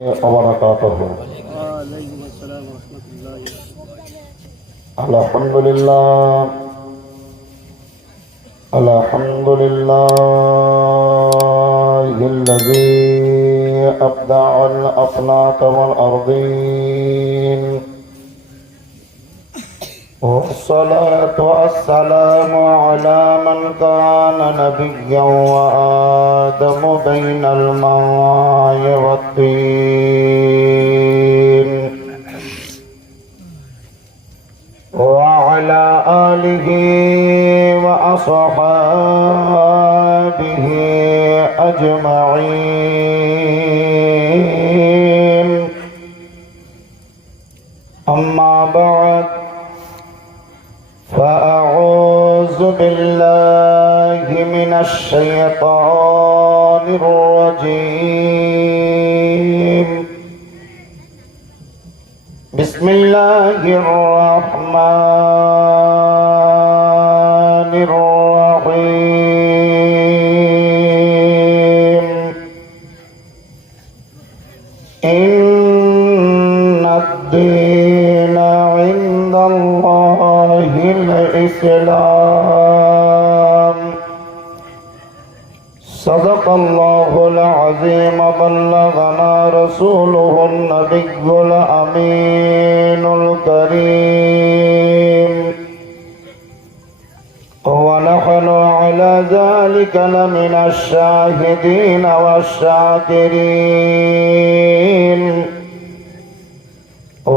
وبركاته. وعليكم السلام ورحمة الله وبركاته. الحمد لله الحمد لله الذي أبدع الأفلاك والأرضين، والصلاة والسلام على من كان نبيا وآدم بين الماء والطين، وعلى آله وأصحابه أجمعين. أما بعد، فأعوذ بالله من الشيطان الرجيم. بسم الله الرحمن الرحيم. إن الدين عند الله الإسلام. صدق الله العظيم. بلغنا رسوله النبي الأمين الكريم، ونحن على ذلك لمن الشاهدين والشاكرين،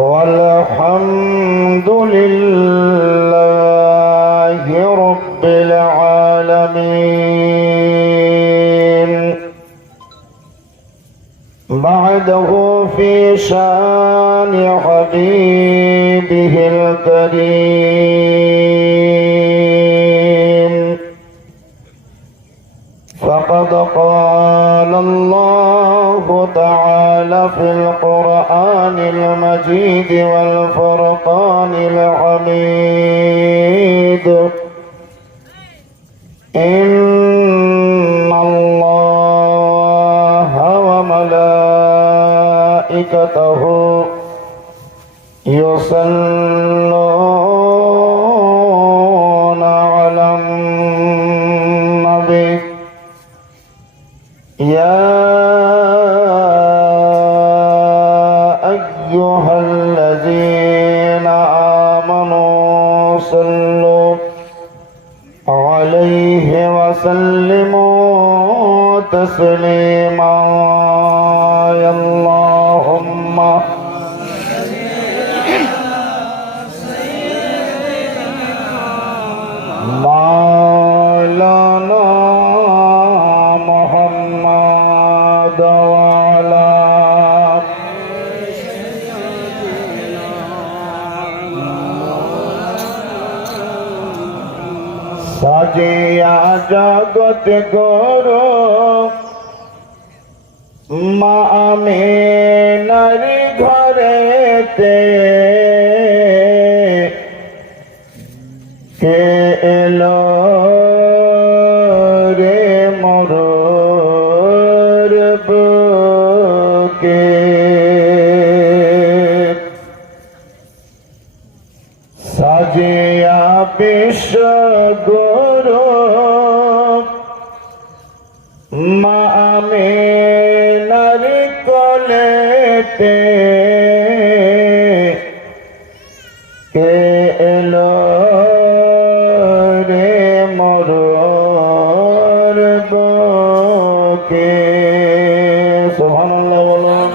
والحمد لله رب العالمين. بعده في شان حبيبه الكريم، فقد قال الله تعالى في القرآن المجيد والفرقان الحميد: إن الله وملائكته يصلون على النبي يا أيها الذين آمنوا صلوا عليه وسلموا تسليما. يا اللهم مولانا محمد وعلى সাজিয়া জগৎ গুরু মা আমিনার ঘরেতে কে এলো রে মোর বুকে, সাজিয়া বিশ্ব গুরু মা আমিনার কোলেতে কে এলো রে মোর বুকে। সুবহানাল্লাহ বলুন।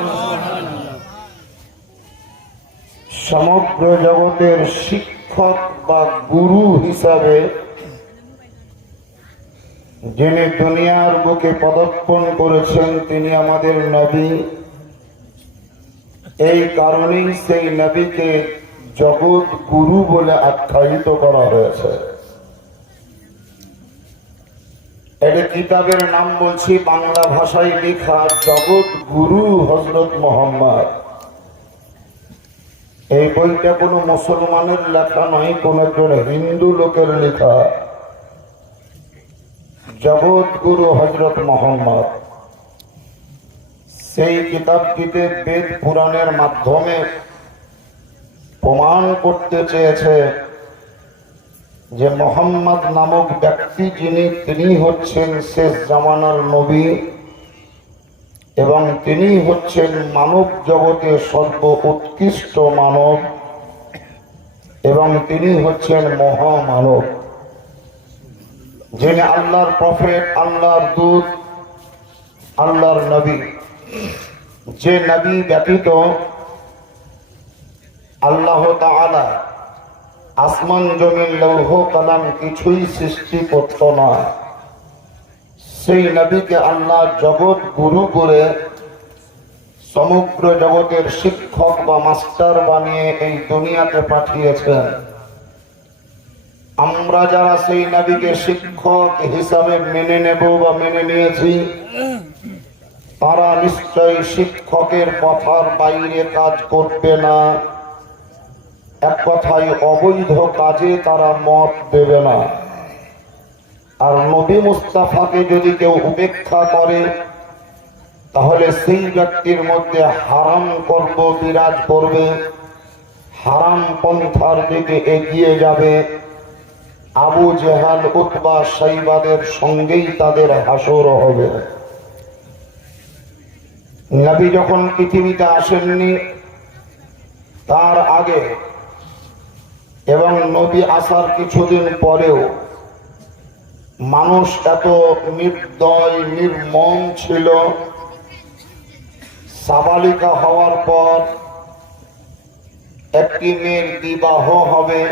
সমগ্র জগতের শিক্ষক বা গুরু হিসাবে যিনি দুনিয়ার বুকে পদার্পণ করেছেন তিনি আমাদের নবী। এই কারণেই সেই নবীকে জগৎ গুরু বলে আখ্যায়িত করা হয়েছে। এটা কিতাবের নাম বলছি, বাংলা ভাষায় লেখা জগৎ গুরু হযরত মুহাম্মদ। এই বইটা কোনো মুসলমানের লেখা নয়, কোন একজন হিন্দু লোকের লেখা। জগৎ গুরু হযরত মুহাম্মদ। সেই কিতাবটিতে বেদ পুরাণের মাধ্যমে প্রমাণ করতে চেয়েছে যে মোহাম্মদ নামক ব্যক্তি তিনি হচ্ছেন শেষ জামানার নবী এবং তিনি হচ্ছেন মানব জগতে সর্ব উৎকৃষ্ট মানব এবং তিনি হচ্ছেন মহামানব, যিনি আল্লাহর প্রফেট, আল্লাহর দূত, আল্লাহর নবী। যে নবী ব্যতীত আল্লাহ তাআলা আসমান জমিন লৌহ কলম কিছুই সৃষ্টি করত না। সেই নবীকে আল্লাহ জগৎ গুরু করে সমগ্র জগতের শিক্ষক বা মাস্টার বানিয়ে এই দুনিয়াতে পাঠিয়েছেন। আমরা যারা সেই নবীকে শিক্ষক হিসাবে মেনে নেব বা মেনে নিয়েছি, তারা নিশ্চয়ই শিক্ষকের কথার বাইরে কাজ করবে না, এক কথায় অবৈধ কাজে তারা মত দেবে না। আর নবী মুস্তাফাকে যদি কেউ উপেক্ষা করে, তাহলে সেই ব্যক্তির মধ্যে হারাম কর্ম বিরাজ করবে, হারাম পন্থার দিকে এগিয়ে যাবে। আবু জেহাল, উতবা, সাইবাদের সঙ্গেই তাদের হাসর হবে। নবী যখন পৃথিবীতে আসেননি, তার আগে এবং নবী আসার কিছুদিন পরেও মানুষ এত নির্দয় নির্মম ছিল। সাবালিকা হওয়ার পর একটি মেয়ের বিবাহ হবে,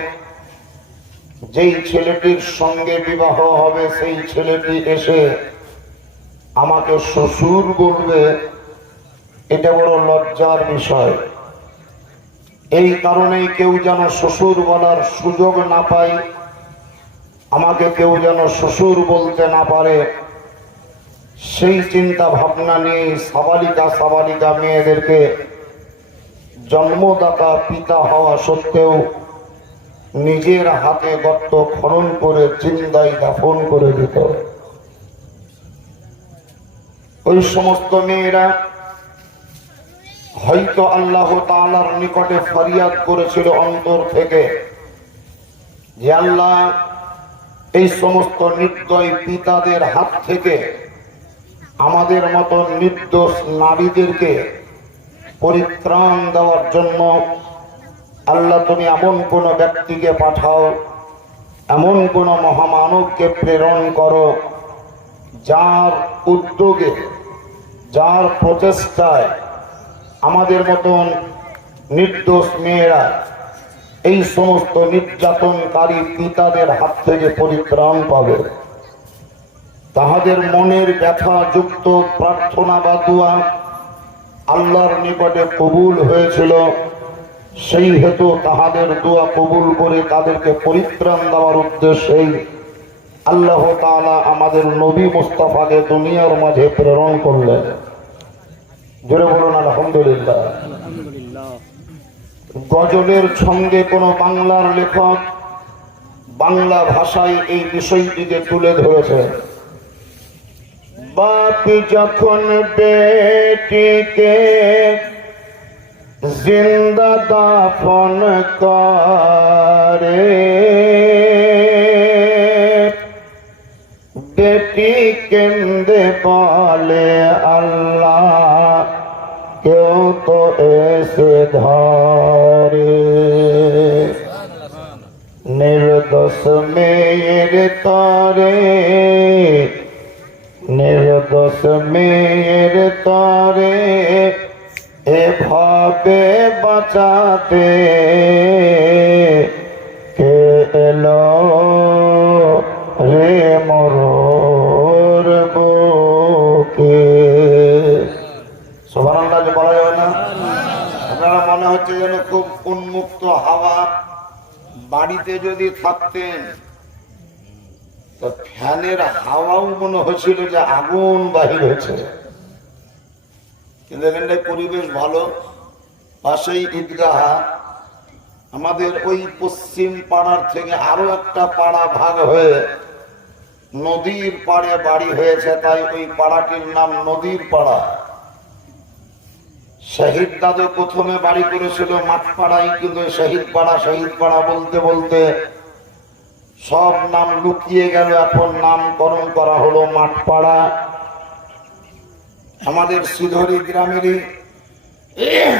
যেই ছেলেটির সঙ্গে বিবাহ হবে সেই ছেলেটি এসে আমাকে শ্বশুর বলবে, এটা বড় লজ্জার বিষয়। এই কারণেই কেউ যেন শ্বশুর বলার সুযোগ না পায়, আমাকে কেউ যেন শ্বশুর বলতে না পারে, সেই চিন্তা ভাবনা নিয়ে সাবালিকা মেয়েদেরকে জন্মদাতা পিতা হওয়া সত্ত্বেও নিজের হাতে গর্ত খনন করে জিন্দায় দাফন করে দিত। ওই সমস্ত মেয়েরা হয়তো আল্লাহ তাআলার নিকটে ফরিয়াদ করেছিল অন্তর থেকে যে আল্লাহ, এই সমস্ত নির্দয় পিতাদের হাত থেকে আমাদের মতো নির্দোষ নারীদেরকে পরিত্রাণ দেওয়ার জন্য আল্লাহ তুমি এমন কোন ব্যক্তিকে পাঠাও, এমন কোন মহামানবকে প্রেরণ করো, যার উদ্যোগে, যার প্রচেষ্টায় আমাদের মতন নির্দোষ মেয়েরা এই সমস্ত নির্যাতনকারী পিতাদের হাত থেকে পরিত্রাণ পাবে। তাহাদের মনের ব্যথা যুক্ত প্রার্থনা বা দোয়া আল্লাহর নিকটে কবুল হয়েছিল। সেই হেতু তাহাদের দোয়া কবুল করে তাদেরকে পরিত্রাণ দেওয়ার উদ্দেশ্যেই আল্লাহ তাআলা আমাদের নবী মুস্তাফাকে দুনিয়ার মাঝে প্রেরণ করলেন। জোরে বলুন আলহামদুলিল্লাহ। গজলের ছন্দে কোন বাংলার লেখক বাংলা ভাষায় এই বিষয়টিকে তুলে ধরেছে। বাপ যখন বেটিকে জিন্দা দাফন করে, বেটি কেন্দে বলে আল্লাহ কেউ তো এসে ধরে, নির্দোষ মেয়ের তরে, নির্দোষ মেয়ের তরে এভাবে বাঁচাতে কে এলো রে মরুর বুকে। সুবহানাল্লাহ বলা যাবে না? আপনারা মনে হচ্ছে যেন খুব উন্মুক্ত হাওয়া। বাড়িতে যদি থাকতেন তো ফ্যানের হাওয়াও মনে হচ্ছিল যে আগুন বাহির হয়েছে, কিন্তু এখানটায় পরিবেশ ভালো। পাশেই ঈদগাহ। আমাদের ওই পশ্চিম পাড়ার থেকে আরো একটা পাড়া ভাগ হয়ে নদীর পাড়ে বাড়ি হয়েছে, তাই ওই পাড়াটির নাম নদীর পাড়া। শহীদ দাদু প্রথমে বাড়ি করেছিল মাঠপাড়ায়, কিন্তু শহীদ পাড়া বলতে বলতে সব নাম লুকিয়ে গেল, এখন নামকরণ করা হলো মাঠপাড়া। আমাদের সিধরি গ্রামেরই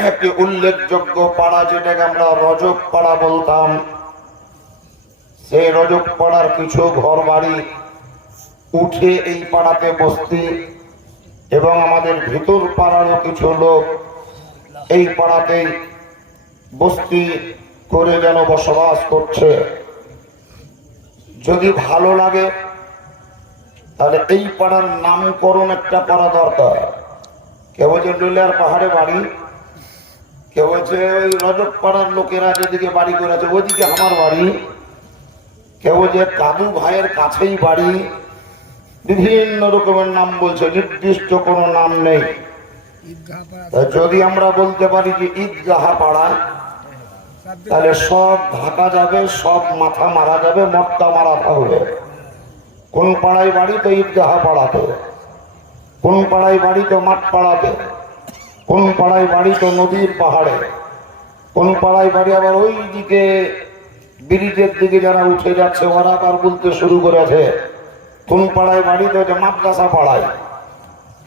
একটি উল্লেখযোগ্য পাড়া, যেটাকে আমরা রজক পাড়া বলতাম। সেই রজক পাড়ার কিছু ঘর বাড়ি উঠে এই পাড়াতে বসতি, এবং আমাদের ভিতর পাড়ারও কিছু লোক এই পাড়াতেই বস্তি করে যেন বসবাস করছে। যদি ভালো লাগে তাহলে এই পাড়ার নামকরণ একটা করা দরকার। কেউ যে লুলিয়ার পাহাড়ে বাড়ি, কেউ হচ্ছে ওই রজক পাড়ার লোকেরা যেদিকে বাড়ি করেছে ওইদিকে আমার বাড়ি, কেউ যে কাদু ভাইয়ের কাছেই বাড়ি, বিভিন্ন রকমের নাম বলছে, নির্দিষ্ট কোনো নাম নেই। যদি আমরা বলতে পারি যে ঈদগাহা পাড়া, তাহলে সব ঢাকা যাবে, সব মাথা মারা যাবে, মটকা মারা থাকবে। কোন পাড়ায় বাড়ি তো ঈদগাহা পাড়াতে, কোন পাড়ায় বাড়ি তো মাঠ পাড়াতে, কোন পাড়ায় বাড়ি তো নদীর পাহাড়ে, কোন পাড়ায় বাড়ি আবার ওই দিকে ব্রিজের দিকে যারা উঠে যাচ্ছে ওরা আবার বলতে শুরু করেছে। কোন পাড়ায় বাড়ি তো যে মাদ্রাসা পাড়ায়,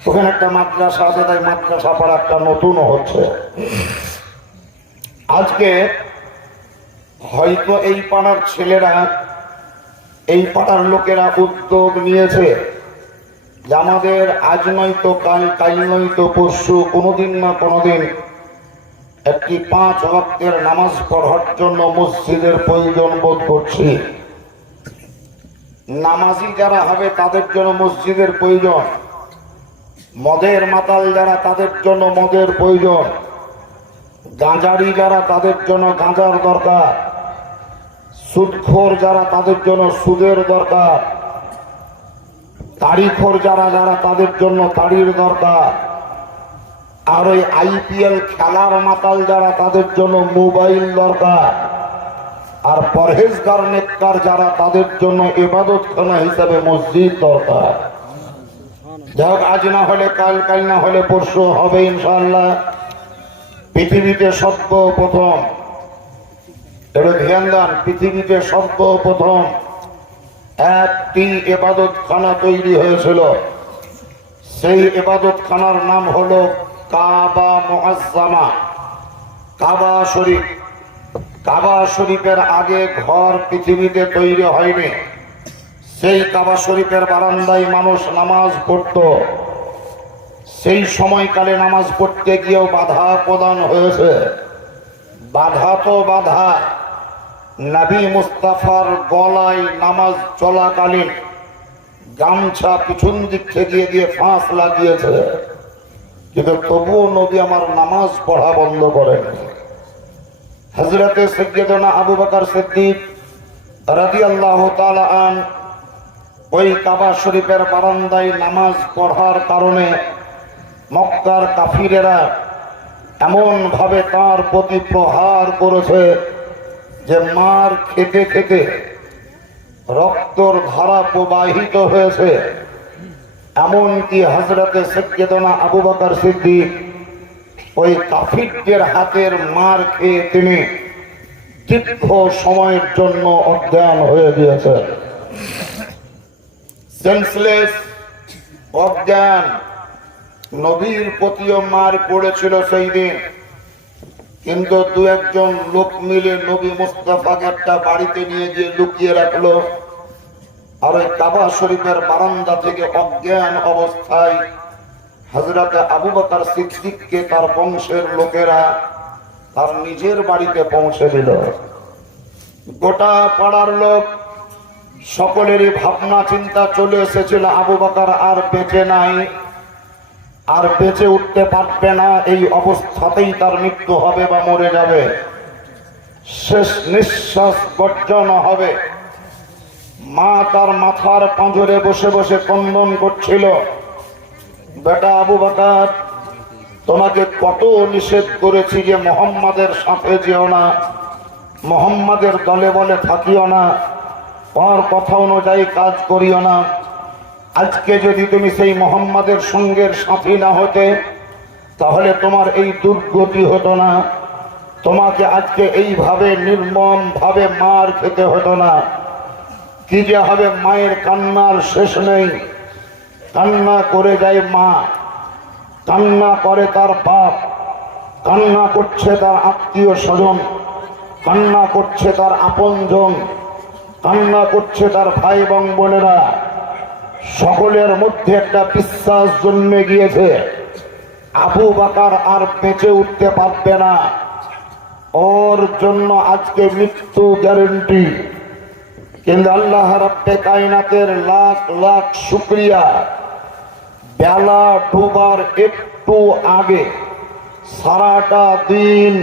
ওখানে একটা মাদ্রাসা আছে, তাই মাদ্রাসা পাড়া একটা নতুন হচ্ছে। আজকে হয়তো এই পাড়ার ছেলেরা, এই পাড়ার লোকেরা উদ্যোগ নিয়েছে যে আমাদের আজ নয়তো কাল, কাল নয়তো পরশু, কোনোদিন না কোনোদিন একটি 5 ওয়াক্তের নামাজ পড়ার জন্য মসজিদের প্রয়োজন বোধ করছি। নামাজি যারা হবে তাদের জন্য মসজিদের প্রয়োজন, মদের মাতাল যারা তাদের জন্য মদের প্রয়োজন, গাঁজারি যারা তাদের জন্য গাঁজার দরকার, সুদখোর যারা তাদের জন্য সুদের দরকার, তাড়িখোর যারা তাদের জন্য তাড়ির দরকার, আর ওই IPL খেলার মাতাল যারা তাদের জন্য মোবাইল দরকার, আর পরহেজগার নেককার যারা তাদের জন্য ইবাদতখানা হিসাবে মসজিদ দরকার। যাক, আজ না হলে কাল, কাল না হলে পরশু হবে ইনশাআল্লাহ। পৃথিবীতে সর্বপ্রথম, এটা ধ্যান দেন, পৃথিবীতে সর্বপ্রথম একটি ইবাদতখানা তৈরি হয়েছিল। সেই ইবাদতখানার নাম হলো কাবা মুআজ্জামা, কাবা শরীফ। কাবা শরীফের আগে ঘর পৃথিবীতে তৈরি হয়নি। সেই কাবা শরীফের বারান্দায় মানুষ নামাজ পড়ত। সেই সময়কালে নামাজ পড়তে গিয়েও বাধা প্রদান হয়েছে। বাধা তো বাধা, নবী মুস্তাফার গলায় নামাজ চলাকালীন গামছা পিছন দিক থেকে দিয়ে ফাঁস লাগিয়েছে, কিন্তু তবুও নবী আমার নামাজ পড়া বন্ধ করেন। হযরতে সাইয়্যিদনা আবু বকর সিদ্দিক রাদিয়াল্লাহু তাআলা আন ওই কাবা শরীফের বারান্দায় নামাজ পড়ার কারণে মক্কার কাফিরেরা এমন ভাবে তার প্রতি প্রহার করেছে যে মার খেতে খেতে রক্তর ধারা প্রবাহিত হয়েছে। এমনকি হযরতে সাইয়্যিদনা আবু বকর সিদ্দিক ওই কাফিরদের হাতের মার খেয়ে তিনি দীর্ঘ সময়ের জন্য অজ্ঞান হয়ে গিয়েছেন। সেন্সলেস, অজ্ঞান। নবীর প্রতিও মার পড়েছিল সেই দিন, কিন্তু দু একজন লোক মিলে নবী মুস্তাফাকে একটা বাড়িতে নিয়ে গিয়ে লুকিয়ে রাখলো। আর ওই কাবা শরীফের বারান্দা থেকে অজ্ঞান অবস্থায় হযরত আবু বকর সিদ্দিককে তার বংশের লোকেরা তার নিজের বাড়িতে পৌঁছে দিল। গোটা পাড়ার লোক সকলেরই ভাবনা চিন্তা চলে এসেছিল আবু বকর আর বেঁচে নাই, আর বেঁচে উঠতে পারবে না, এই অবস্থাতেই তার মৃত্যু হবে বা মরে যাবে, শেষ নিঃশ্বাস গর্জন হবে। মা তার মাথার পাঁজরে বসে বসে ক্রন্দন করছিল, বেটা আবু বকর, তোমাকে কত নিষেধ করেছি যে মুহাম্মাদের সাথে যেও না, মুহাম্মাদের দলে বলে থাকিও না, তার কথা অনুযায়ী কাজ করিও না। আজকে যদি তুমি সেই মুহাম্মাদের সঙ্গের সাথী না হতে, তাহলে তোমার এই দুর্গতি হতো না, তোমাকে আজকে এইভাবে নির্মম ভাবে মার খেতে হতো না। কি যে হবে, মায়ের কান্নার শেষ নেই। কান্না করে যায় মা, কান্না করে তার বাপ, কান্না করছে তার আত্মীয় স্বজন, কান্না করছে তার আপনজন, কান্না করছে তার ভাই এবং বোনেরা। সকলের মধ্যে একটা বিশ্বাস জন্মে গিয়েছে, আবু বকর আর বেঁচে উঠতে পারবে না, ওর জন্য আজকে মৃত্যু গ্যারেন্টি। কিন্তু আল্লাহ রাব্বে কায়নাতের লাখ লাখ শুকরিয়া, বেলা ডুবার একটু আগে সারাটা দিন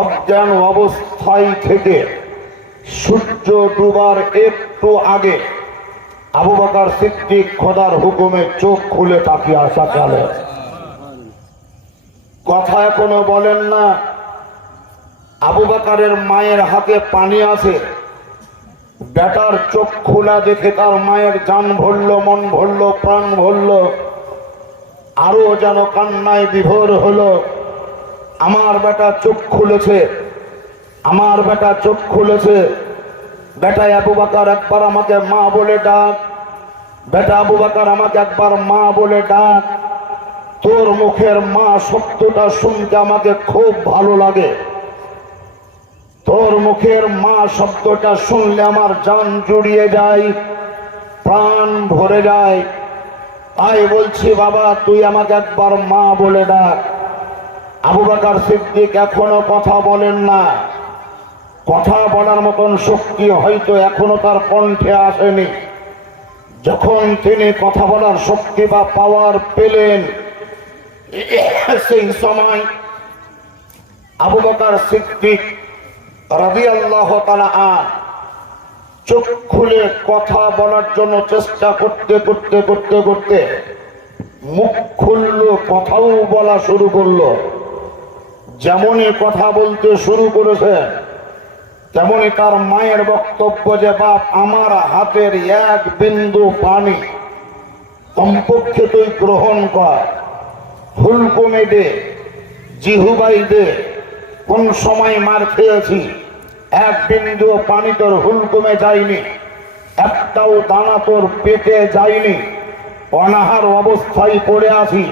অজ্ঞান অবস্থায় থেকে সূর্য ডুবার একটু আগে আবু বকর সিদ্দিক খোদার হুকুমে চোখ খুলে তাকিয়ে আসা চলে। কথা এখনো বলেন না। আবু বকরের মায়ের হাতে পানি আছে, বেটার চোখ খোলা দেখে তার মায়ের জান ভরল, মন ভরল, প্রাণ ভরল, আরো যেন কান্নায় বিভোর হলো। আমার বেটা চোখ খুলেছে, আমার বেটা চোখ খুলেছে। বেটা আবু বকর একবার আমাকে মা বলে ডাক, বেটা আবু বকর আমাকে একবার মা বলে ডাক। তোর মুখের মা শব্দটা শুনতে আমাকে খুব ভালো লাগে, তোর মুখের মা শব্দটা শুনলে আমার জান জুড়িয়ে যায়, প্রাণ ভরে যায়। তাই বলছি বাবা, তুই আমাকে একবার মা বলে ডাক। আবু বকর সিদ্দিক এখনো কথা বলেন না। কথা বলার মতন শক্তি হয়তো এখনো তার কণ্ঠে আসেনি। যখন তিনি কথা বলার শক্তি বা পাওয়ার পেলেন, সেই সময় আবু বকর সিদ্দিক রাদিয়াল্লাহু তাআলা চোখ খুলে কথা বলার জন্য চেষ্টা করতে করতে করতে করতে মুখ খুললো, কথাও বলা শুরু করলো। যেমনই কথা বলতে শুরু করেছে, তেমনি তার মায়ের বক্তব্য যে বাপ, আমার হাতের এক বিন্দু পানি কমপক্ষে তুই গ্রহণ কর, হুলকুমে দে, জিহুবাই দে। কোন সময় মার খেয়েছি, এক বিন্দু পানি তোর হুলকুমে যায়নি, একটাও দানা তোর পেটে যায়নি, অনাহার অবস্থায় পড়ে আছি।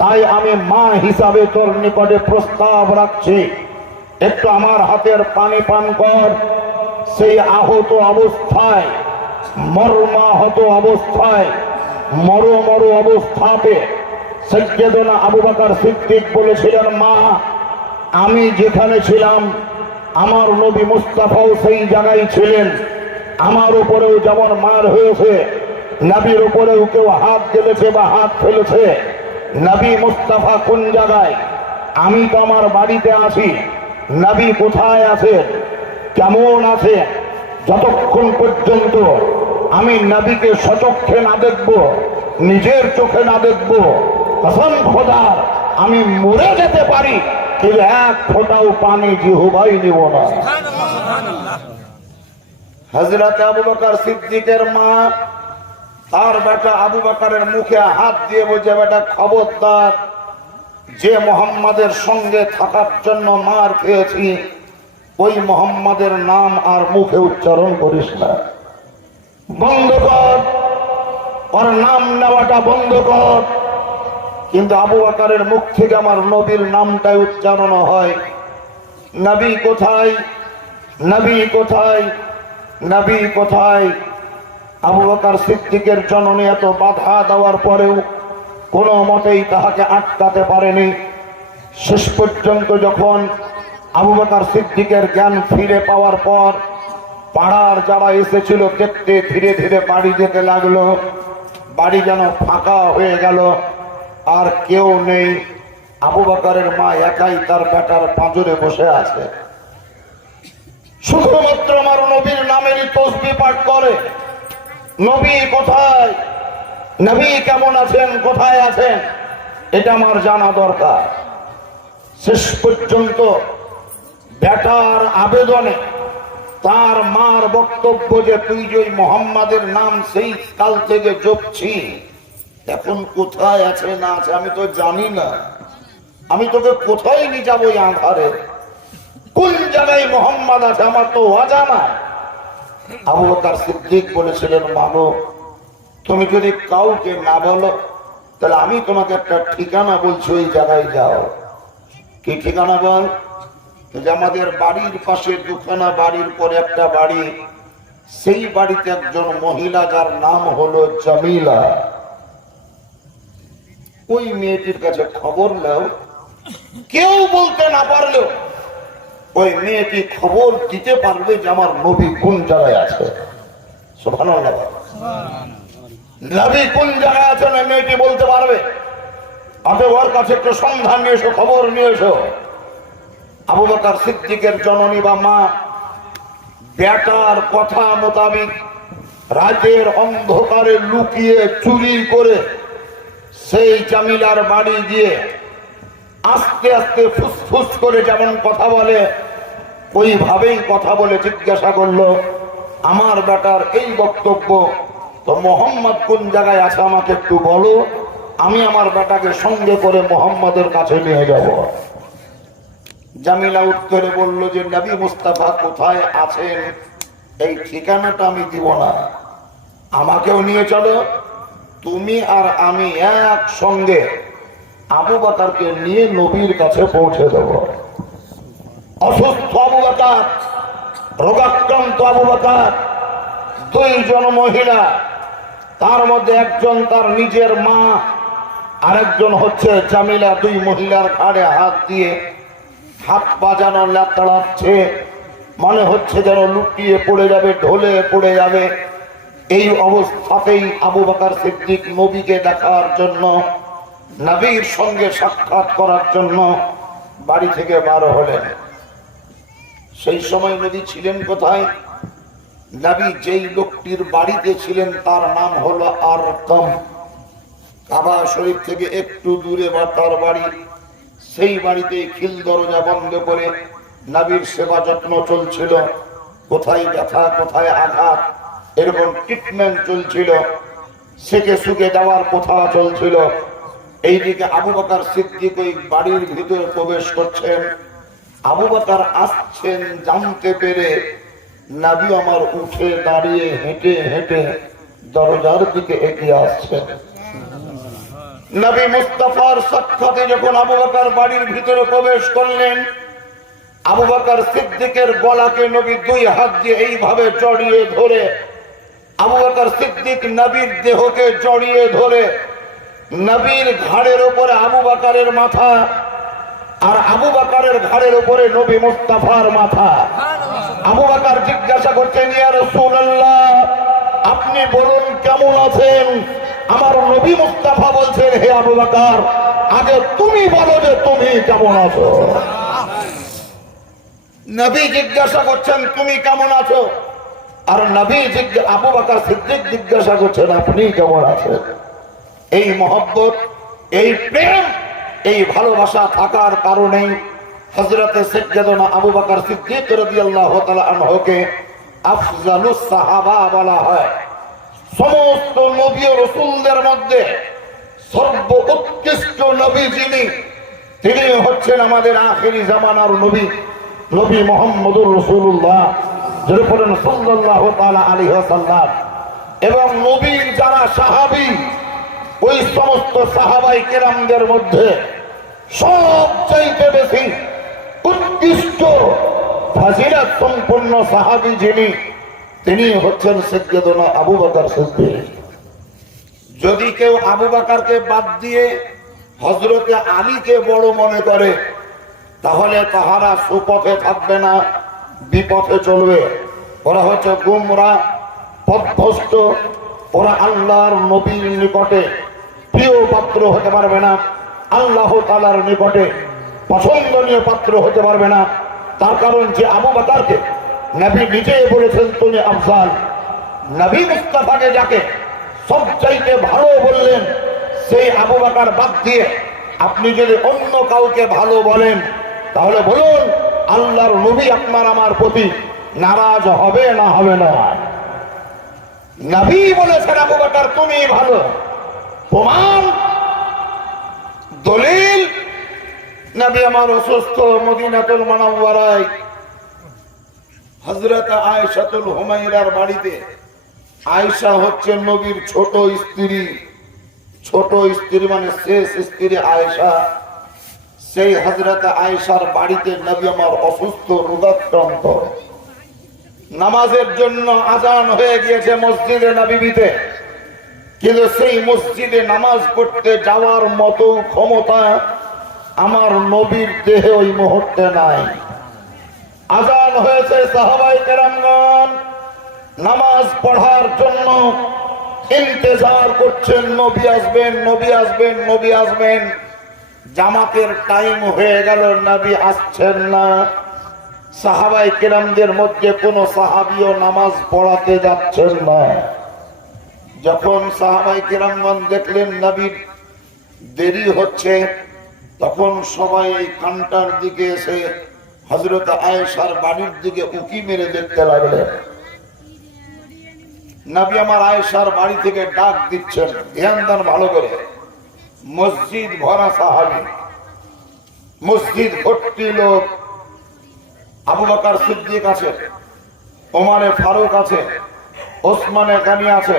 তাই আমি মা হিসাবে তোর নিকটে প্রস্তাব রাখছি, একটু আমার হাতের পানি পান কর। সেই আহত অবস্থায়, মর্মাহত অবস্থায়, মর অবস্থাতে সাইয়েদনা আবু বকর সিদ্দিক বলেছিলেন, মা আমি যেখানে ছিলাম আমার নবী মুস্তাফাও সেই জায়গায় ছিলেন। আমার উপরেও যেমন মার হয়েছে, নবীর উপরেও কেউ হাত দিয়েছে বা হাত ফেলেছে। নবী মুস্তাফা কোন জায়গায়? আমি তো আমার বাড়িতে আছি। নবী কোথায় আছে, কেমন আছে? যতক্ষণ পর্যন্ত আমি নবীকে সচক্ষে না দেখব, নিজের চোখে না দেখব, কসম খোদার আমি মরে যেতে পারি, কিন্তু এক ফোঁটাও পানি জিহ্বায় নিব না। হযরত আবু বকর সিদ্দিকের মা তার বেটা আবু বকরের মুখে হাত দিয়ে বলছে, বেটা খবরদার, যে মোহাম্মদের সঙ্গে থাকার জন্য মার খেয়েছি ওই মোহাম্মদের নাম আর মুখে উচ্চারণ করিস না, বন্ধ কর, ওর নাম নেওয়াটা বন্ধ কর। কিন্তু আবু বকরের মুখ থেকে আমার নবীর নামটাই উচ্চারণ হয়। নবী কোথায়, নবী কোথায়, নবী কোথায়? আবু বকর সিদ্দিকের জননী এত বাধা দেওয়ার পরেও কোনো মতেই তাহাকে আটকাতে পারেনি। শেষ পর্যন্ত যখন আবু বকর সিদ্দিকের জ্ঞান ফিরে পাওয়ার পর পাড়ার যারা এসেছিল দেখতে ধীরে ধীরে বাড়ি যেতে লাগলো। বাড়ি যেন ফাঁকা হয়ে গেল, আর কেউ নেই। আবু বকরের মা একাই তার বেটার পাঁজরে বসে আছে, শুধুমাত্র আমার নবীর নামেরই তসবিহ পাঠ করে। নবী কোথায়, নবী কেমন আছেন, কোথায় আছেন, এটা আমার জানা দরকার। শেষ পর্যন্ত বেটার আবেদনে তার মার বক্তব্য যে তুই যে মোহাম্মদের নাম সেই কাল থেকে জপছি, এখন কোথায় আছে না আছে আমি তো জানি না, আমি তোকে কোথায় নিয়ে যাবো এই আধারে? কোন জায়গায় মোহাম্মদ আছে আমার তো অজানা। আবু বকর সিদ্দিক বলেছিলেন, মানো তুমি যদি কাউকে না বলো তাহলে আমি তোমাকে একটা ঠিকানা বলছি, ওই জায়গায় যাও। কি ঠিকানা বল? যে আমাদের বাড়ির পাশে দুখানা বাড়ির পরে একটা বাড়ি, সেই বাড়িতে একজন মহিলা যার নাম হলো জামিলা। ওই মেয়েটির কাছে খবর নাও। কেউ বলতে না পারলেও ওই মেয়েটি খবর দিতে পারবে যে আমার নবী কোন জায়গায় আছে। সুবহানাল্লাহ। নবী কোন জায়গায় আছেন ওই মেয়েটি বলতে পারবে। আপনি ওর কাছে একটু সন্ধান নিয়ে এসো, খবর নিয়ে এসো। আবু বকর সিদ্দিকের জননী বা মা বেটার কথা মোতাবেক রাতের অন্ধকারে লুকিয়ে চুরি করে সেই জামিলার বাড়ি গিয়ে আস্তে আস্তে ফুসফুস করে যেমন কথা বলে ওইভাবেই কথা বলে জিজ্ঞাসা করলো, আমার বেটার এই বক্তব্য, তো মোহাম্মদ কোন জায়গায় আছে আমাকে একটু বলো, আমি আমার বেটাকে সঙ্গে করে মোহাম্মদের কাছে নিয়ে যাব। জামিলা উত্তরে বলল যে নবী মুস্তাফা কোথায় আছেন এই ঠিকানাটা আমি দিব না, আমাকেও নিয়ে চলো। তুমি আর আমি একসঙ্গে আবু বকরকে নিয়ে নবীর কাছে পৌঁছে দেব। অসুস্থ আবু বকর, রোগাক্রান্ত আবু বকর, দুইজন মহিলা, তার মধ্যে একজন তার নিজের মা, আরেকজন হচ্ছে জামিলা, দুই মহিলার ঘাড়ে হাত দিয়ে হাত বাজানো লেতাড়াচ্ছে, মনে হচ্ছে যেন লুটিয়ে পড়ে যাবে, ঢলে পড়ে যাবে। এই অবস্থাতেই আবু বকর সিদ্দিক নবীকে দেখার জন্য, নবীর সঙ্গে সাক্ষাৎ করার জন্য বাড়ি থেকে বার হলেন। সেই সময় নবী ছিলেন কোথায়? নবী যেই লোকটির বাড়িতে ছিলেন তার নাম হলো আরকাম। কাবা শরীফ থেকে একটু দূরে বা তার বাড়ি, সেই বাড়িতে খিল দরজা বন্ধ করে নবীর সেবা যত্ন চলছিল। কোথায় ব্যথা, কোথায় আঘাত, এরকম ট্রিটমেন্ট চলছিল, সেকে সুকে দেওয়ার কথা চলছিল। এইদিকে আবু বকর সিদ্দিক ওই বাড়ির ভিতরে প্রবেশ করছেন। আবু বকর আসছেন জানতে পেরে নবী আমার উঠে দাঁড়িয়ে হেঁটে হেঁটে দরজার দিকে এগিয়ে আসছেন। নবী মুস্তাফার সাক্ষাতে যখন আবু বকর বাড়ির ভিতরে প্রবেশ করলেন, আবু বকর সিদ্দিকের গলাকে নবী দুই হাত দিয়ে এইভাবে জড়িয়ে ধরে, আবু বকর সিদ্দিক নবীর দেহকে জড়িয়ে ধরে, নবীর ঘাড়ের উপরে আবু বকরের মাথা, আর আবু বকরের ঘাড়ের উপরে নবী মুস্তাফার মাথা। আবু বকর জিজ্ঞাসা করছেন, ইয়া রাসূলুল্লাহ, আপনি বলুন কেমন আছেন? আমার নবী মুস্তাফা বলছেন, হে আবু বকর, আগে তুমি বলো যে তুমি কেমন আছো। নবী জিজ্ঞাসা করছেন তুমি কেমন আছো, আর নবী আবু বকর সিদ্দিক জিজ্ঞাসা করছেন আপনি কেমন আছেন। এই মহব্বত, এই প্রেম, এই ভালোবাসা থাকার কারণেই হযরতে সাইয়্যিদুনা আবু বকর সিদ্দিক রাদিয়াল্লাহু তাআলা আনহুকে আফজালুস সাহাবা বলা হয়। সমস্ত নবী ও রাসূলদের মধ্যে সর্বোৎকৃষ্ট নবী যিনি, তিনি হচ্ছেন আমাদের আখিরি জামানার নবী, নবী মুহাম্মদুর রাসূলুল্লাহ সাল্লাল্লাহু তাআলা আলাইহি ওয়াসাল্লাম। এবং নবীর যারা সাহাবী, ওই সমস্ত সাহাবায়ে কেরামদের মধ্যে সবচাইতে বেশি উৎকৃষ্ট ফজিলত সম্পন্ন সাহাবী যিনি, তিনি হচ্ছেন সাইয়্যিদুনা আবু বকর সিদ্দিক। যদি কেউ আবু বকরকে বাদ দিয়ে হযরতে আলীকে বড় মনে করে, তাহলে তাহারা সুপথে থাকবে না, বিপথে চলবে। ওরা হচ্ছে গুমরা, পথভ্রষ্ট, ওরা আল্লাহর নবীর নিকটে প্রিয় পাত্র হতে পারবে না, আল্লাহ তাআলার নিকটে পছন্দনীয় পাত্র হতে পারবে না। তার কারণ যে আবু বকরকে নবী নিজেই বলেছেন তুমি আফজাল। নবী মুস্তাফাকে যাকে সবচাইতে ভালো বললেন, সেই আবু বকর বাদ দিয়ে আপনি যদি অন্য কাউকে ভালো বলেন, তাহলে বলুন আল্লাহর নবী আপনার আমার প্রতি নারাজ হবে না হবে না। নবী বলেছেন আবু বকর তুমি ভালো, প্রমাণ দলিল নবী আমার অসুস্থ মদিনাতুল মুনাওয়ারায় হযরত আয়েশাতুল হুমায়রার বাড়িতে। আয়েশা হচ্ছে নবীর ছোট স্ত্রী মানে শেষ স্ত্রী আয়েশা। সেই হযরত আয়েশার বাড়িতে নবী আমার অসুস্থ রোগাক্রান্ত। নামাজের জন্য আজান হয়ে গিয়েছে মসজিদে নববীতে, কিন্তু সেই মসজিদে নামাজ পড়তে যাওয়ার মতো ক্ষমতা আমার নবীর দেহে ওই মুহূর্তে নাই। আজান হয়েছে, সাহাবায়ে কেরামগণ নামাজ পড়ার জন্য ইন্তজার করছেন, নবী আসবেন, নবী আসবেন, নবী আসবেন। জামাতের টাইম হয়ে গেল, নবী আসছেন না। সাহাবায়ে কেরামদের মধ্যে কোন সাহাবীও নামাজ পড়াতে যাচ্ছেন না। যখন সাহাবায়ে কেরামগণ দেখলেন নবীর দেরি হচ্ছে, তখন সবাই এই কান্টার দিকে এসে হযরত আয়েশার বাড়ির দিকে উঁকি মেরে দেখতে লাগলেন। নবী আমার আয়েশার বাড়ি থেকে ডাক দিচ্ছেন, ধ্যান দেন ভালো করে। মসজিদ ভরা সাহাবী, মসজিদ ভর্তি লোক। আবু বকর সিদ্দিক আছে, ওমর ফারুক আছে, ওসমান গনি আছে,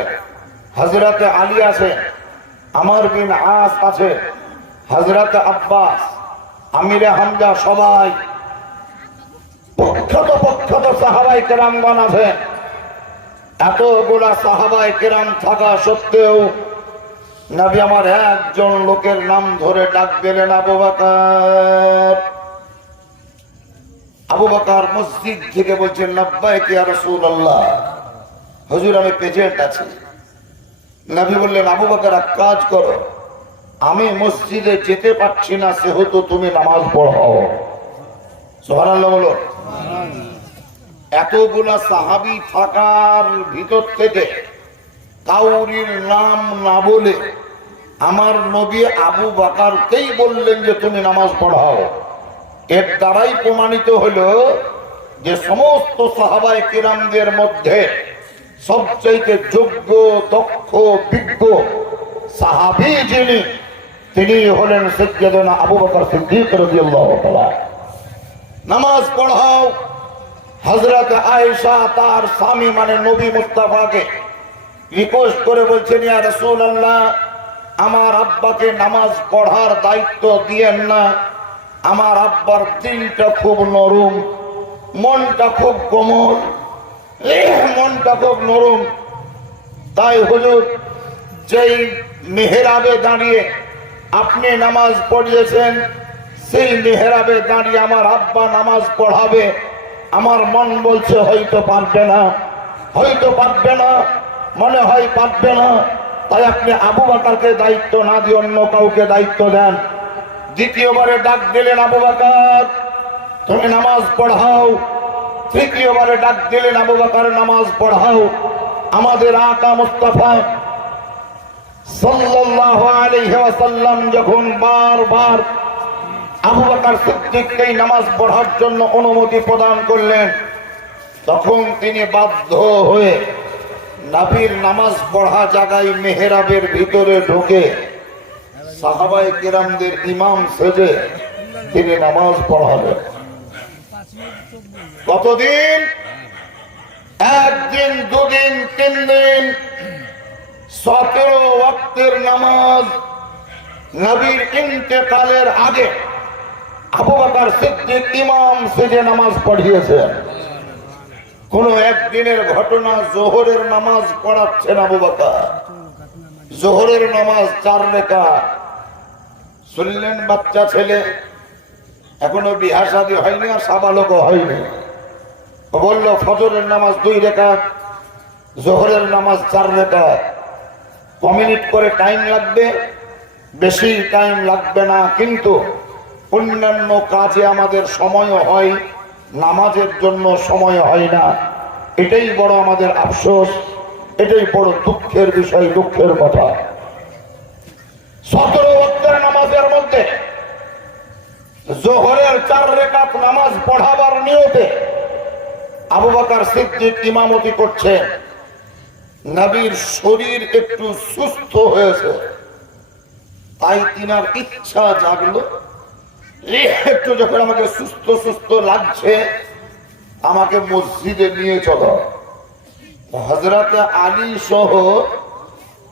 হযরত আলী আছে, আমর বিন আস আছে, হযরত আব্বাস, আমিরে হামজা, সবাই পক্ষত সাহাবায়ে কেরামগণ আছে। এতগুলা সাহাবায়ে কেরাম থাকা সত্ত্বেও নবী আমার একজন লোকের নাম ধরে ডাক দিলেন, আবু বকর। আবু বকর মসজিদ থেকে বলছেন, লাব্বাইক ইয়া রাসূলুল্লাহ। হুজুর আমি পেশেন্ট আছি। নবী বললেন, আবু বকর এক কাজ করো, আমি মসজিদে যেতে পারছি না, সেহেতু তুমি নামাজ পড়াও। সুবহানাল্লাহ বলো। এতগুলা সাহাবী থাকার ভিতর থেকে কাউরির নাম না বলে আমার নবী আবু বকরকেই বললেন যে তুমি নামাজ পড়াও। এর দ্বারাই প্রমাণিত হলো যে সমস্ত সাহাবায়ে কিরামদের মধ্যে সবচেয়ে যোগ্য, দক্ষ, বিজ্ঞ সাহাবী যিনি, তিনি হলেন সাইয়্যিদুনা আবু বকর সিদ্দিক রাদিয়াল্লাহু তাআলা। নামাজ পড়াও। হযরত আয়েশা তার স্বামী মানে নবী মুস্তাফাকে রিকোয়েস্ট করে বলছেন, ইয়া রাসূলুল্লাহ আমার আব্বাকে নামাজ পড়ার দায়িত্ব দিয়েন না। আমার আব্বার দিলটা খুব নরম, মনটা খুব কোমল, মনটা খুব নরম। তাই হুজুর যেই মেহরাবে দাঁড়িয়ে আপনি নামাজ পড়িয়েছেন, সেই মেহরাবে দাঁড়িয়ে আমার আব্বা নামাজ পড়াবে। আমার মন বলছে হয়তো পারবে না, হয়তো পারবে না, মনে হয় পারবে না। তাই আপনি আবু বকরকে দায়িত্ব না দিয়ে অন্য কাউকে দায়িত্ব দেন। দ্বিতীয়বারে ডাক দিলেন, আবু বকর তুমি নামাজ পড়াও। তৃতীয়বারে ডাক দিলেন, আবু বকর নামাজ পড়াও। আমাদের আকা মুস্তাফা সাল্লাল্লাহু আলাইহি ওয়াসাল্লাম যখন বারবার আবু বকর সিদ্দিককে নামাজ পড়ার জন্য অনুমতি প্রদান করলেন, তখন তিনি বাধ্য হয়ে নবীর নামাজ পড়া জায়গায় মেহরাবের ভিতরে ঢুকে সাহাবায়ে কেরামদের ইমাম সেজে তিনি নামাজ পড়ালেন। কতদিন? একদিন, দুদিন, 3 দিন। 17 ওয়াক্তের নামাজ নবীর ইন্তেকালের আগে আবু বকর সিদ্দিক ইমাম সেজে নামাজ পড়িয়েছেন। কোন একদিনের ঘটনা, জোহরের নামাজ পড়াচ্ছেন আবু বকর। জোহরের নামাজ 4 রাকাত। শুনলেন বাচ্চা ছেলে, এখনো বিবাহ শাদী হয়নি আর সাবালকও হয়নি, বলল ফজরের নামাজ 2 রাকাত, জোহরের নামাজ 4 রাকাত। কমিউনিট করে টাইম লাগবে, বেশি টাইম লাগবে না, কিন্তু অন্যান্য কাজে আমাদের সময় হয়, নামাজের জন্য সময় হয় না। এটাই বড় আমাদের আফসোস, এটাই বড় দুঃখের বিষয়, দুঃখের কথা। 17 ওয়াক্তের নামাজের মধ্যে জোহরের 4 রাকাত নামাজ পড়াবার নিয়তে আবু বকর সিদ্দিক ইমামতি করছেন। নবীর শরীর একটু সুস্থ হয়েছে, তাই তিনার ইচ্ছা জাগলো একটু যখন আমাকে সুস্থ সুস্থ লাগছে, আমাকে মসজিদে নিয়ে চলো। হযরত আলী সহ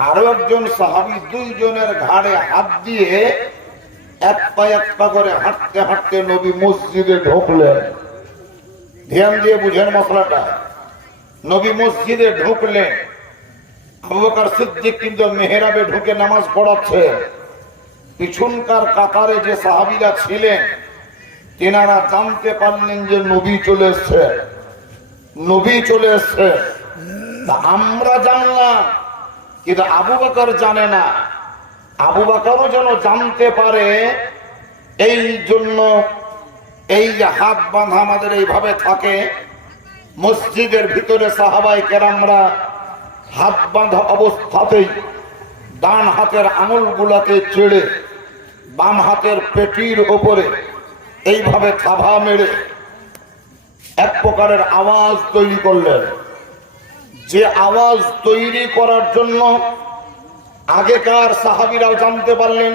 আরো একজন সাহাবী দুইজনের ঘাড়ে হাত দিয়ে এক পা করে হাঁটতে হাঁটতে নবী মসজিদে ঢুকলেন। ধ্যান দিয়ে বুঝেন মশলাটা। নবী মসজিদে ঢুকলেন, আবু বকর সিদ্দিক কিন্তু মেহরাবে ঢুকে নামাজ পড়াচ্ছে। পিছনকার কাতারে যে সাহাবীরা ছিলেন তেনারা জানতে পারলেন যে নবী চলে এসছে, নবী চলে এসছে। তা আমরা জানলাম, কিন্তু আবু বকর জানে না। আবু বকরও যেন জানতে পারে, এই জন্য এই যে হাত বাঁধা আমাদের এইভাবে থাকে। মসজিদের ভিতরে সাহাবায়ে কেরামরা হাত বাঁধা অবস্থাতেই ডান হাতের আঙুলগুলোকে ছেড়ে বাম হাতের পেটির ওপরে এইভাবে থাবা মেরে এক প্রকারের আওয়াজ তৈরি করলেন। যে আওয়াজ তৈরি করার জন্য আগেকার সাহাবীরাও জানতে পারলেন,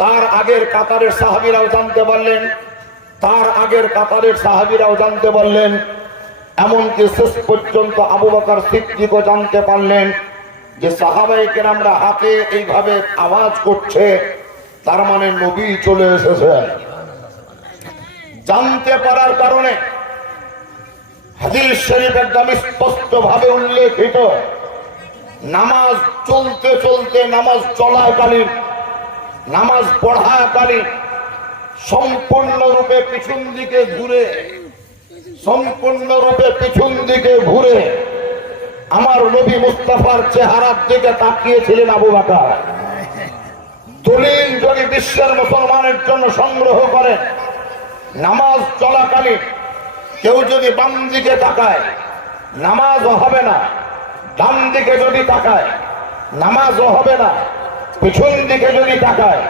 তার আগের কাতারের সাহাবীরাও জানতে পারলেন, তার আগের কাতারের সাহাবীরাও জানতে পারলেন, এমনকি শেষ পর্যন্ত আবু বকর সিদ্দিকও জানতে পারলেন যে সাহাবায়ে কেরামরা হাতে এইভাবে আওয়াজ করছে, তার মানে নবী চলে এসেছে। জানতে পারার কারণে হাদিস শরীফের দাম স্পষ্ট ভাবে উল্লেখিত, নামাজ চলতে চলতে, নামাজ চলাকালীন, নামাজ পড়াকালীন সম্পূর্ণরূপে পিছন দিকে ঘুরে, সম্পূর্ণরূপে পিছন দিকে ঘুরে আমার নবী মুস্তাফার চেহারার দিকে তাকিয়েছিলেন আবু বকর। দলিল যদি বিশ্বের মুসলমানের জন্য সংগ্রহ করে, নামাজ চলাকালীন কেউ যদি বাম দিকে তাকায় নামাজও হবে না, ডান দিকে যদি তাকায় নামাজও হবে না, পিছন দিকে যদি তাকায়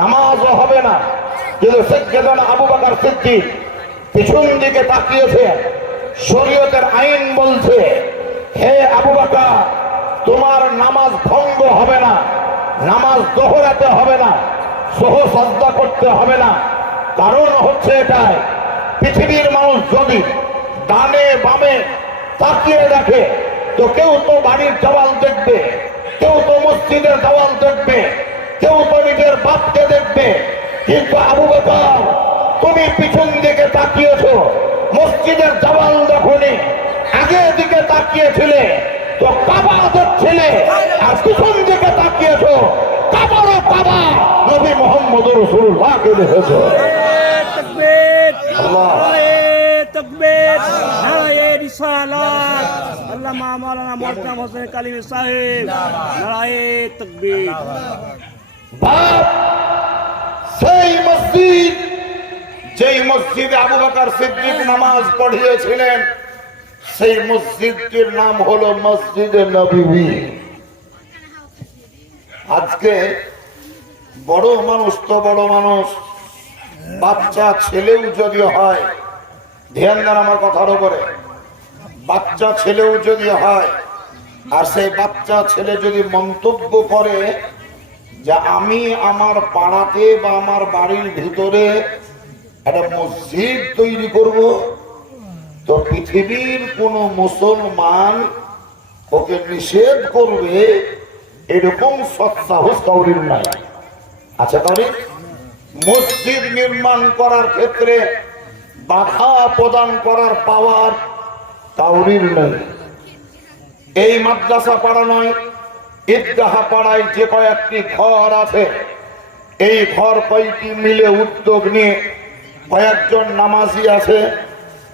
নামাজও হবে না। কিন্তু সাইয়েদনা আবু বকর সিদ্দিক পিছন দিকে তাকিয়েছে। শরীয়তের আইন বলছে, হে আবু বকর, তোমার নামাজ ভঙ্গ হবে না, নামাজ দোহরাতে হবে না, সহসাজদা করতে হবে না। কারণ হচ্ছে এটাই, পৃথিবীর মানুষ যদি ডানে বামে তাকিয়ে দেখে তো কেউ তো বাড়ির দেওয়াল দেখবে, কেউ তো মসজিদের দেওয়াল দেখবে, কেউ তো নিজের বাপকে দেখবে। কিন্তু আবু বকর, তুমি পিছন দিকে তাকিয়েছো, মসজিদের দেওয়াল দেখোনি, আগের দিকে তাকিয়েছিলে তো কাবা দেখছিলে, আর পিছন দিকে তাকিয়েছো কাবারও কাবা নবী মুহাম্মদ রাসূলুল্লাহকে দেখেছো। তাকবীর, আল্লাহ তাকবীর, নারায়ে রিসালাত, আল্লামা মাওলানা মুহতারাম হোসেন কালিমি সাহেব, নারায়ে তাকবীর। বাপ, সেই মসজিদ, যেই মসজিদে আবু বকর সিদ্দিক নামাজ পড়িয়েছিলেন, সেই মসজিদটির নাম হলো মসজিদে নববী। আজকে বড় মানুষ তো বড় মানুষ, বাচ্চা ছেলেও যদি হয়, ধ্যান দেন আমার কথার উপরে, বাচ্চা ছেলেও যদি হয়, আর সেই বাচ্চা ছেলে যদি মন্তব্য করে যে আমি আমার পাড়াতে বা আমার বাড়ির ভিতরে একটা মসজিদ তৈরি করব, তো পৃথিবীর কোন মুসলমান ওকে নিষেধ করবে এরকম সৎসাহস কাউরির নাই। আচ্ছা, কাউরির মসজিদ নির্মাণ করার ক্ষেত্রে বাধা প্রদান করার পাওয়ার কাউরির নেই। এই মাদ্রাসা পাড়া নয়, ঈদগাহ পাড়ায় যে কয়েকটি ঘর আছে, এই ঘর কয়েকটি মিলে উদ্যোগ নিয়ে কয়েকজন নামাজি আছে,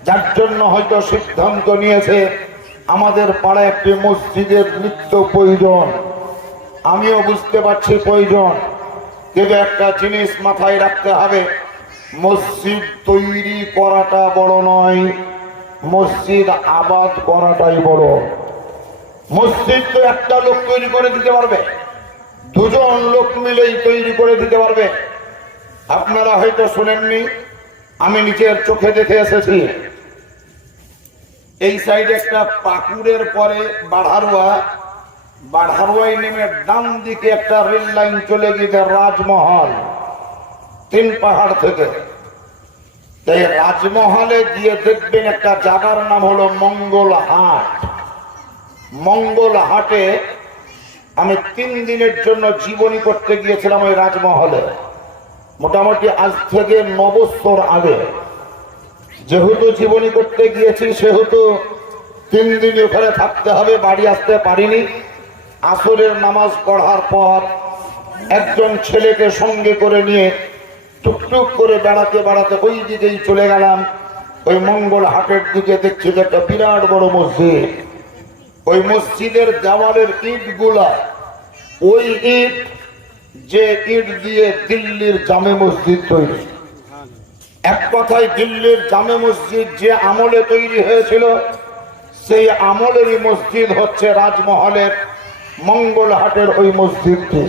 যার জন্য হয়তো সিদ্ধান্ত নিয়েছে আমাদের পাড়ায় একটি মসজিদের নিত্য প্রয়োজন। আমিও বুঝতে পারছি প্রয়োজন, কিন্তু একটা জিনিস মাথায় রাখতে হবে, মসজিদ তৈরি করাটা বড় নয়, মসজিদ আবাদ করাটাই বড়। মসজিদ তো একটা লোক তৈরি করে দিতে পারবে, দুজন লোক মিলেই তৈরি করে দিতে পারবে। আপনারা হয়তো শুনেননি, আমি নিজের চোখে দেখে এসেছি, এই সাইডে একটা পাকুড়ের পরে বাড়ারুয়া, বাড়ারুয়ায় নেমে ডান দিকে একটা রেল লাইন চলে গিয়েছে রাজমহল, তিন পাহাড় থেকে। তাই রাজমহলে গিয়ে দেখবেন একটা জায়গার নাম হলো মঙ্গল হাট। মঙ্গল হাটে আমি 3 দিনের জন্য জীবনী করতে গিয়েছিলাম ওই রাজমহলে, মোটামুটি আজ থেকে 9 বছর আগে। যেহেতু জীবনী করতে গিয়েছি সেহেতু 3 দিন ওখানে থাকতে হবে, বাড়ি আসতে পারিনি। আসরের নামাজ পড়ার পর একজন ছেলেকে সঙ্গে করে নিয়ে টুকটুক করে বেড়াতে বেড়াতে ওই দিকেই চলে গেলাম। ওই মঙ্গল হাটের দিকে দেখছি যে একটা বিরাট বড় মসজিদ। ওই মসজিদের দেওয়ালের ইটগুলা ওই ইট যে ইট দিয়ে দিল্লির জামে মসজিদ তৈরি। এক কথায় দিল্লির জামে মসজিদ যে আমলে তৈরি হয়েছিল সেই আমলেরই মসজিদ হচ্ছে রাজমহলের মঙ্গল হাটের ওই মসজিদটি।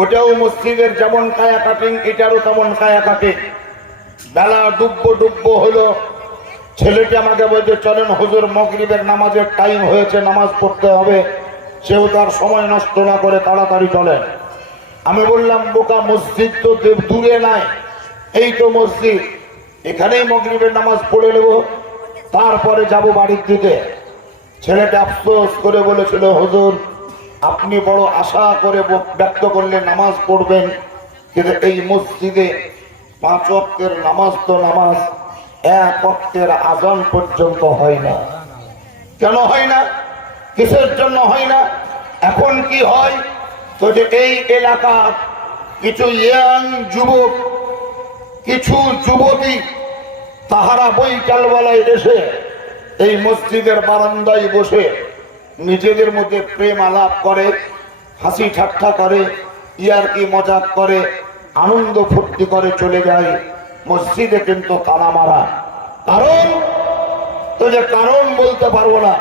ওটাও মসজিদের যেমন কায়া কাটিং, এটারও তেমন কায়া কাটিং। বেলা ডুব্বো হলো, ছেলেটি আমাকে বলছে চলেন হুজুর মাগরিবের নামাজের টাইম হয়েছে, নামাজ পড়তে হবে। সেও তার সময় নষ্ট না করে তাড়াতাড়ি চলেন। আমি বললাম বোকা, মসজিদ তো দূরে নাই, এই তো মসজিদ, এখানেই মাগরিবের নামাজ পড়ে নেব, তারপরে যাব বাড়ির দিকে। ছেলেটা আফসোস করে বলেছিল হুজুর আপনি বড় আশা করে ব্যক্ত করলে নামাজ পড়বেন, কিন্তু এই মসজিদে 5 ওয়াক্তের নামাজ তো নামাজ, 1 ওয়াক্তের আযান পর্যন্ত হয় না। কেন হয় না? কিসের জন্য হয় না? এখন কি হয় তো যে এই এলাকার কিছু ইয়াং যুবক, কিছু যুবতী তাহারা বৈকালবেলায় এসে এই মসজিদের বারান্দায় বসে নিজেদের মধ্যে প্রেম আলাপ করে, হাসি ঠাট্টা করে, ইয়ারকি মজাক করে, আনন্দ ফুর্তি করে চলে যায়। মসজিদে কিন্তু তালা মারা। কারণ তো যে কারণ বলতে পারবো না।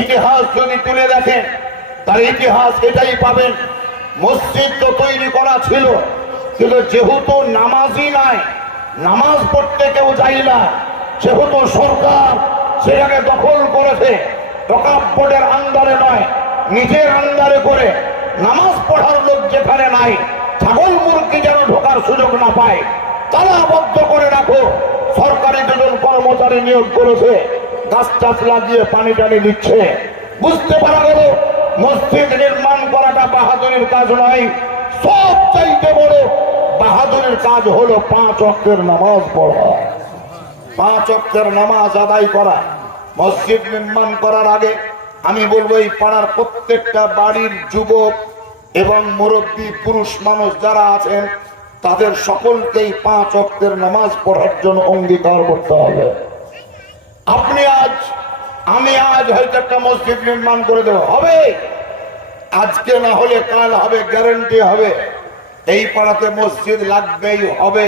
ইতিহাস যদি তুলে দেখেন তার ইতিহাস এটাই পাবেন, মসজিদ তো তৈরি করা ছিল, কিন্তু যেহেতু নামাজই নাই, নামাজ পড়তে কেউ যায় না, সেহেতু সরকার সেটাকে দখল করেছে। ওয়াকফ বোর্ডের আন্ডারে নয়, নিজের আন্ডারে করে নামাজ পড়ার লোক যেখানে নাই, ছাগল মুরগি যেন ঢোকার সুযোগ না পায়, তালাবদ্ধ করে রাখো। সরকারি দুজন কর্মচারী নিয়োগ করেছে, গাছ টাছ লাগিয়ে পানি টানি দিচ্ছে। বুঝতে পারা গেল মসজিদ নির্মাণ করাটা বাহাদুরির কাজ নয়, সব চাইতে বড় বাহাদুরির কাজ হলো 5 ওয়াক্তের নামাজ পড়া, 5 ওয়াক্তের নামাজ আদায় করা। মসজিদ নির্মাণ করার আগে আমি বলবো এই পাড়ার প্রত্যেকটা বাড়ির যুবক এবং মুরব্বী পুরুষ মানুষ যারা আছেন তাদের সকলকেই 5 ওয়াক্তের নামাজ পড়ার জন্য অঙ্গীকার করতে হবে। আমি আজ হয়তো একটা মসজিদ নির্মাণ করে দেব, হবে আজকে না হলে কাল হবে, গ্যারান্টি হবে। এই পাড়াতে মসজিদ লাগবেই, হবে।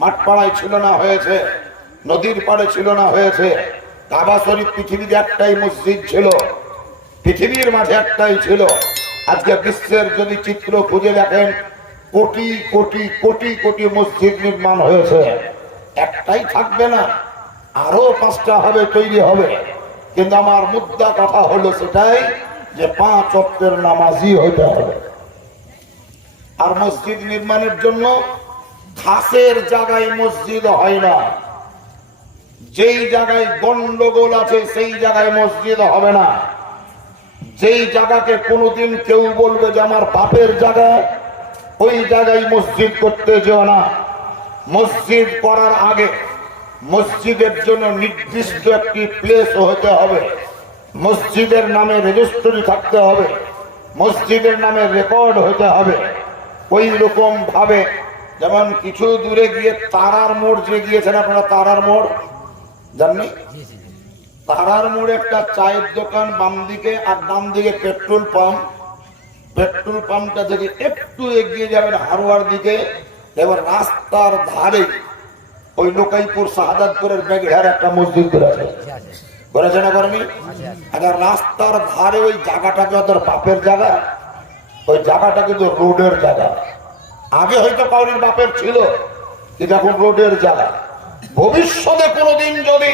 মাঠ পাড়ায় ছিল না, হয়েছে। নদীর পাড়ে ছিল না, হয়েছে। কাবা শরীফ পৃথিবীতে একটাই মসজিদ ছিল, পৃথিবীর মাঝে একটাই ছিল। আজকে বিশ্বের যদি চিত্র খুঁজে দেখেন কোটি কোটি কোটি কোটি মসজিদ নির্মাণ হয়েছে, একটাই থাকবে না, আরো 5টা হবে, তৈরি হবে। কিন্তু আমার মুদ্রা কথা হলো সেটাই যে 5 ওয়াক্তের নামাজই হইতে হবে। আর মসজিদ নির্মাণের জন্য খাসের জায়গায় মসজিদ হয় না, যেই জায়গায় গন্ডগোল আছে সেই জায়গায় মসজিদ হবে না। যেই জায়গাকে কোনোদিন কেউ বলবে যে আমার বাপের জায়গা, ওই জায়গায় মসজিদ করতে যেও না। মসজিদ করার আগে মসজিদের জন্য নির্দিষ্ট একটি প্লেস হতে হবে, মসজিদের নামে রেজিস্ট্রি থাকতে হবে, মসজিদের নামে রেকর্ড হতে হবে। ওই রকম ভাবে যেমন কিছু দূরে গিয়ে তারার মোড় যে গিয়েছেন আপনারা, তারার মোড় জাননি? তারার মোড়ে একটা চায়ের দোকান বাম দিকে, আর ডান দিকে পেট্রোল পাম্প। পেট্রোল পাম্পটা থেকে একটু এগিয়ে যাবেন হারোয়ার দিকে, এবার রাস্তার ধারে ওই লোকাইপুর শাহাদাতপুরের বেগড়ার একটা মসজিদ করেছে না, করেনি? আবার রাস্তার ধারে ওই জায়গাটাকে ওদের বাপের জায়গা, ওই জায়গাটা কিন্তু রোডের জায়গা। আগে হয়তো কাউরির বাপের ছিল, কিন্তু এখন রোডের জায়গা। ভবিষ্যতে কোনোদিন যদি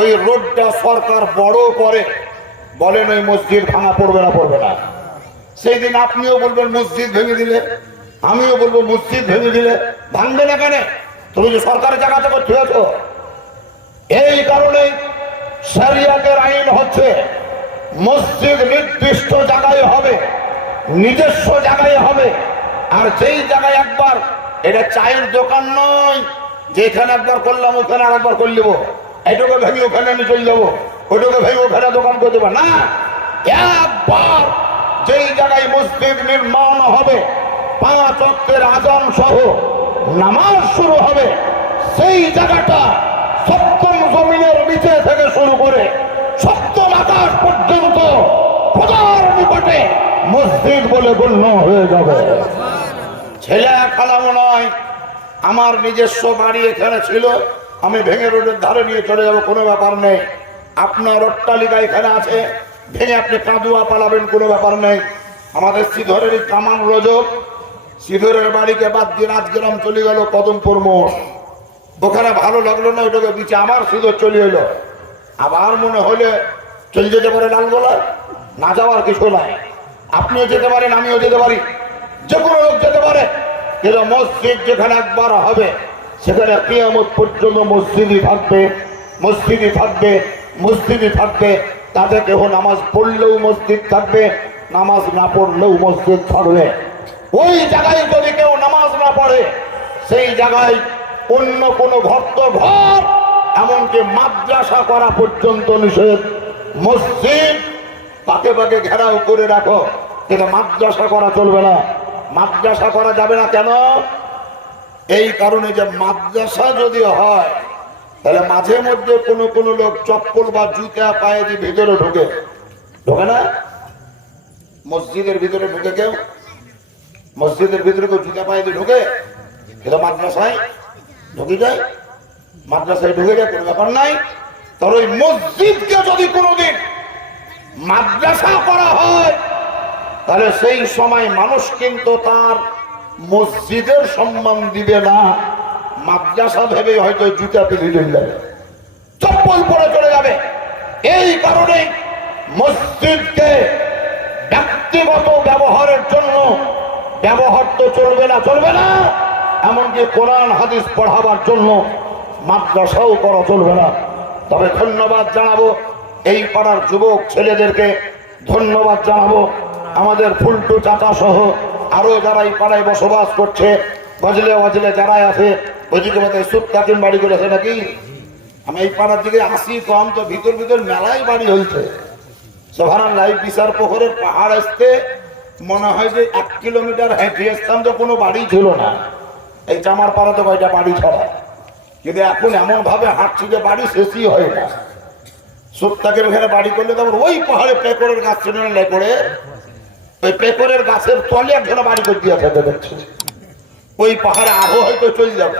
ওই রোডটা সরকার বড় করে, বলেন ওই মসজিদ ভাঙা পড়বে না, পড়বে না, সেই দিন আপনিও বলবেন মসজিদ ভেঙে দিলে, আমিও বলবো মসজিদ ভেঙে দিলে ভাঙবে না কেন? তুমি যে সরকারের জায়গা থেকে ছুঁয়েছ। এই কারণে শরিয়াতের আইন হচ্ছে মসজিদ নির্দিষ্ট জায়গায় হবে, নিজস্ব জায়গায় হবে। আর যেই জায়গায় একবার, এটা চায়ের দোকান নয় যেখানে একবার করলাম ওখানে আর একবার করে নেবো, এটুকু ভেঙে ওখানে আমি চলে যাবো, ওইটুকু ভেঙে ওখানে দোকান করে দেবো না। একবার যেই জায়গায় মসজিদ নির্মাণ হবে, 5 ওয়াক্তের আযান সহ নামাজ শুরু হবে, সেই জায়গাটা সপ্তম জমিনের নিচে থেকে শুরু করে সপ্তম আকাশ পর্যন্ত খোদার নিকটে মসজিদ বলে গণ্য হয়ে যাবে। ছেলে খালামো নয়, আমার নিজস্ব বাড়ি এখানে ছিল, আমি ভেঙে রোডের ধারে নিয়ে চলে যাবো, কোনো ব্যাপার নেই। আপনার অট্টালিকা এখানে আছে, ভেঙে আপনি কাঁদুয়া পালাবেন, কোনো ব্যাপার নেই। আমাদের শ্রীধরের কামান রজব, শ্রীধরের বাড়িকে বাদ দিয়ে রাজগ্রাম চলে গেল কদমপুর মোড়, ওখানে ভালো লাগলো না, ওটাকে দিচ্ছে আমার শ্রীধর চলে এলো। আবার মনে হলে চলে যেতে পারে লালগোলা, না যাওয়ার কিছু নাই। আপনিও যেতে পারেন, আমিও যেতে পারি, যে কোনো লোক যেতে পারে। কিন্তু মসজিদ যেখানে একবার হবে সেখানে কিয়ামত পর্যন্ত মসজিদই থাকবে, মসজিদই থাকবে, মসজিদই থাকবে। তাতে কেউ নামাজ পড়লেও মসজিদ থাকবে, নামাজ না পড়লেও মসজিদ থাকবে। ওই জায়গায় যদি কেউ নামাজ না পড়ে, সেই জায়গায় অন্য কোনো ভক্ত ঘর, এমনকি মাদ্রাসা করা পর্যন্ত নিষেধ। মসজিদ পাকে পাকে ঘেরাও করে রাখো, কিন্তু মাদ্রাসা করা চলবে না। মাদ্রাসা করা যাবে না কেন? এই কারণে যে মাদ্রাসা যদি হয় তাহলে মাঝে মধ্যে কোনো কোনো লোক চপ্পল বা জুতা পায়ে দিয়ে ভিতরে ঢোকে, ঢোকে না? মসজিদের ভিতরে ঢুকে কেউ, মসজিদের ভিতরে কেউ জুতা পায়ে দিয়ে ঢোকে? কিন্তু মাদ্রাসায় ঢুকে যায়, মাদ্রাসায় ঢুকে যায়, কোনো ব্যাপার নাই। তার ওই মসজিদকে যদি কোনোদিন মাদ্রাসা করা হয় তাহলে সেই সময় মানুষ কিন্তু তার মসজিদের সম্মান দিবে না, মাদ্রাসা ভেবে হয়তো জুতা পেলে চলে যাবে, চপ্পল পরে চলে যাবে। এই কারণে মসজিদকে ব্যক্তিগত ব্যবহারের জন্য ব্যবহার তো চলবে না, চলবে না। এমনকি কোরআন হাদিস পড়াবার জন্য মাদ্রাসাও করা চলবে না। তবে ধন্যবাদ জানাবো এই পাড়ার যুবক ছেলেদেরকে, ধন্যবাদ জানাবো আমাদের ফুলটু চাচা সহ আরো যারা এই পাড়ায় বসবাস করছে, বজলে বজলে যারাই আছে। ওইদিকে মধ্যে সুতাকিম বাড়ি করেছে নাকি? আমি এই পাড়ার দিকে আসি কম, তো ভিতর ভিতর মেলায় বাড়ি হয়েছে। সুবহানাল্লাহ, বিচার পুকুরের পাহাড় আসতে মনে হয় যে 1 কিলোমিটার হেঁটে আসতাম, তো কোনো বাড়ি ছিল না। এই জামার পাড়াতে কয়টা বাড়ি ছাড়া, কিন্তু এখন এমন ভাবে হাঁটছি যে বাড়ি শেষই হয় না। সুতাকিম এখানে বাড়ি করলে তারপর ওই পাহাড়ে পেকরের গাছ ছিল না, লেকড়ে ওই পেকরের গাছের তলে একজন বাড়ি করে দিয়ে দেখছি। ওই পাহাড়ে আরো হয়তো চলে যাবে,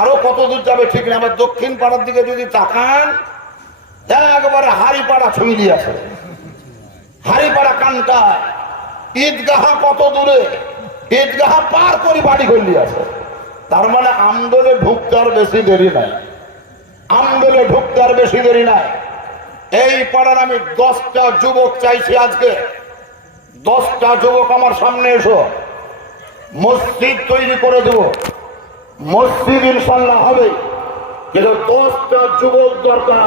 আরো কত দূর যাবে ঠিক না। আমার দক্ষিণ পাড়ার দিকে যদি তাকান, একবারে হাড়িপাড়া ছুঁয়ে আছে, হাড়িপাড়া কানটা, ঈদগাহা কত দূরে, ঈদগাহা পার করে বাড়ি করলি আছে। তার মানে আমদলে ঢুকতে আর বেশি দেরি নাই, আমদলে ঢুকতে আর বেশি দেরি নাই। এই পাড়ার আমি 10টা যুবক চাইছি আজকে, 10টা যুবক আমার সামনে এসো, মসজিদ তৈরি করে দেব। মসজিদ ইনশাল্লাহ হবে, কিন্তু 10টা যুবক দরকার।